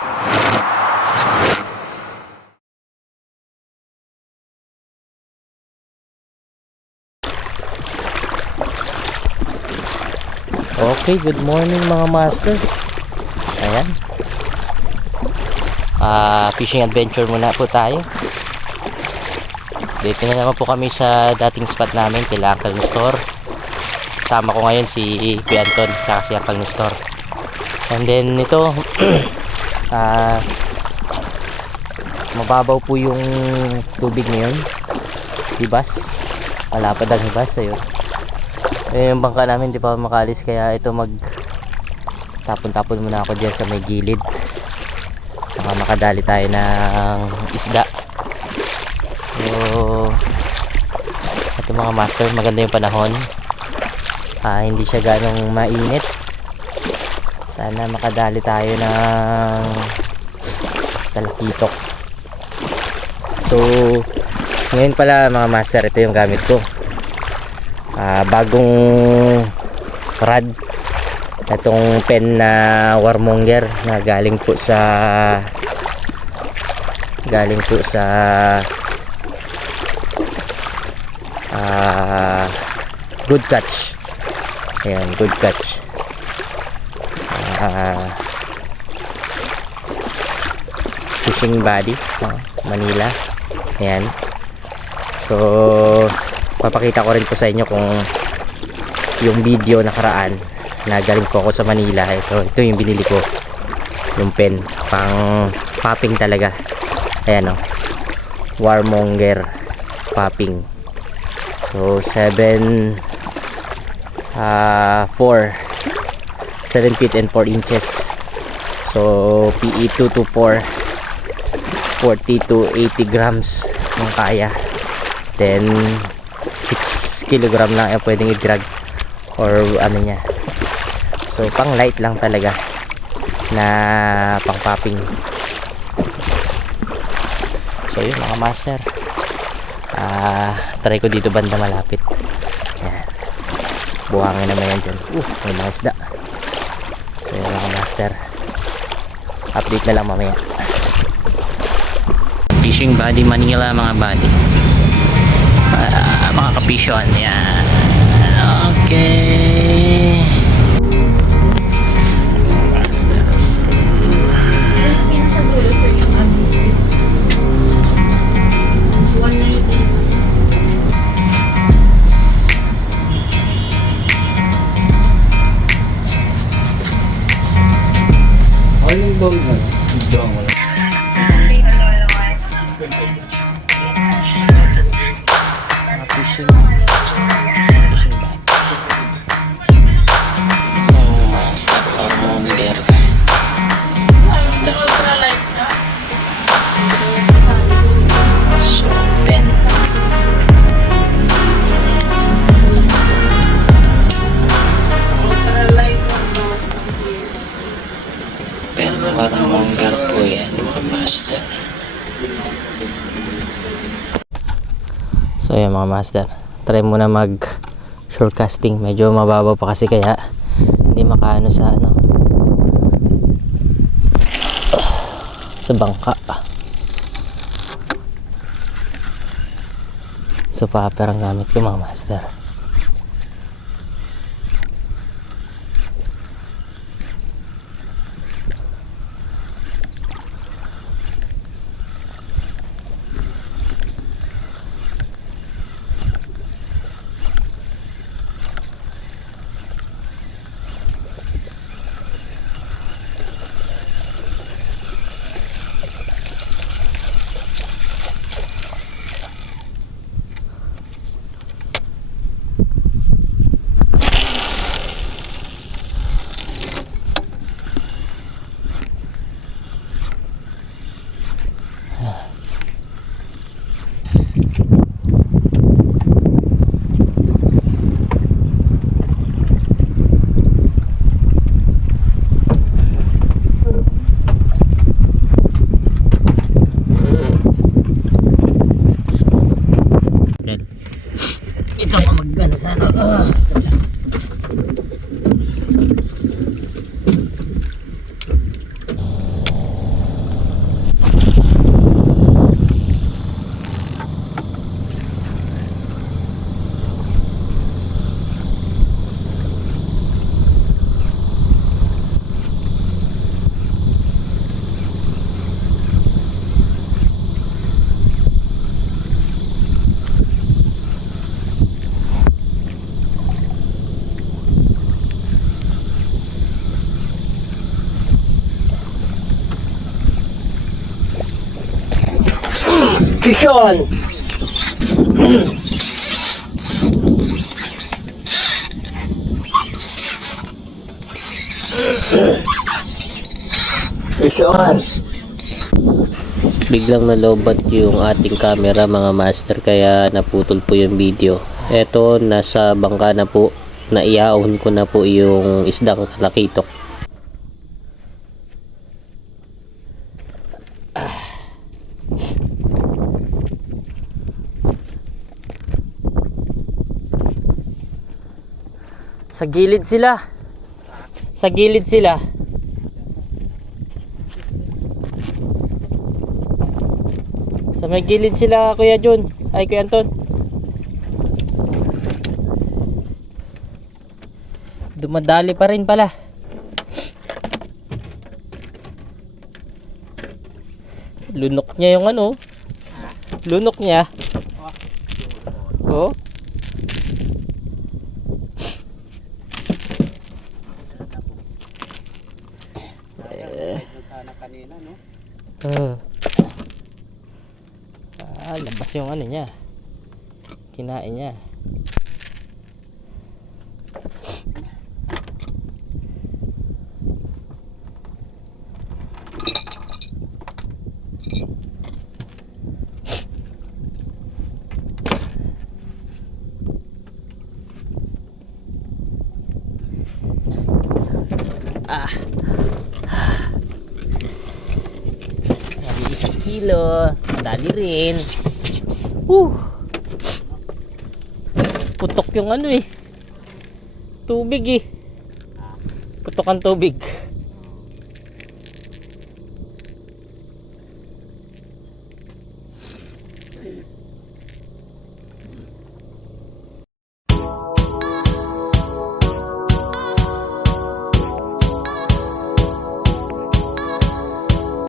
Okay, good morning mga master. Ayan. Fishing adventure muna po tayo. Dito na naman po kami sa dating spot namin, kila Uncle Nestor. Kasama ko ngayon si Kuya Anton at si Uncle Nestor. And then ito mababaw po yung tubig ngayon. Hibas. Malapad ang hibas. Ayun. Yung bangka namin di pa makalis, kaya ito mag tapon-tapon muna ako dyan sa may gilid. Baka makadali tayo ng isda. So ito mga master, maganda yung panahon. Hindi siya ganong mainit. Sana makadali tayo ng talakitok. So ngayon pala mga master, ito yung gamit ko. Bagong rod, itong pen na warmonger na galing po sa Good Catch. Ayan, Good Catch. Fishing body, Manila. Ayan. So papakita ko rin po sa inyo kung yung video nakaraan na galing po ako sa Manila. Ito yung binili ko, yung pen pang popping talaga. Ayan o, warmonger popping. So 7 feet and 4 inches. So PE 224, 40 to 80 grams yung kaya. Then 6 kilogram lang yung pwedeng i-drag or ano niya. So pang light lang talaga na pang popping. So yun mga master, try ko dito banda malapit. Yan, buhangin naman yan dyan. May mga isda. So yun mga master, update na lang mamaya. Fishing Buddy Manila mga buddy, mga kapisyon. Yan, okay. So yan mga master, try muna mag shore casting. Medyo mababaw pa kasi, kaya hindi makaano sa ano, sa bangka. So popper ang gamit ko mga master. Action! Action! Biglang nalobat yung ating camera mga master, kaya naputol po yung video. Eto, nasa bangka na po, naiahon ko na po yung isdang talakitok. Sa gilid sila. Sa gilid sila. Sa may gilid sila, Kuya John. Ay, Kuya Anton. Dumadali pa rin pala. Lunok niya yung ano. Lunok niya. Oh. Labas yung ano niya. Kinain niya. Sabi 1 kilo. Dali rin. Putok yung ano eh. Tubig eh. Putok ang tubig.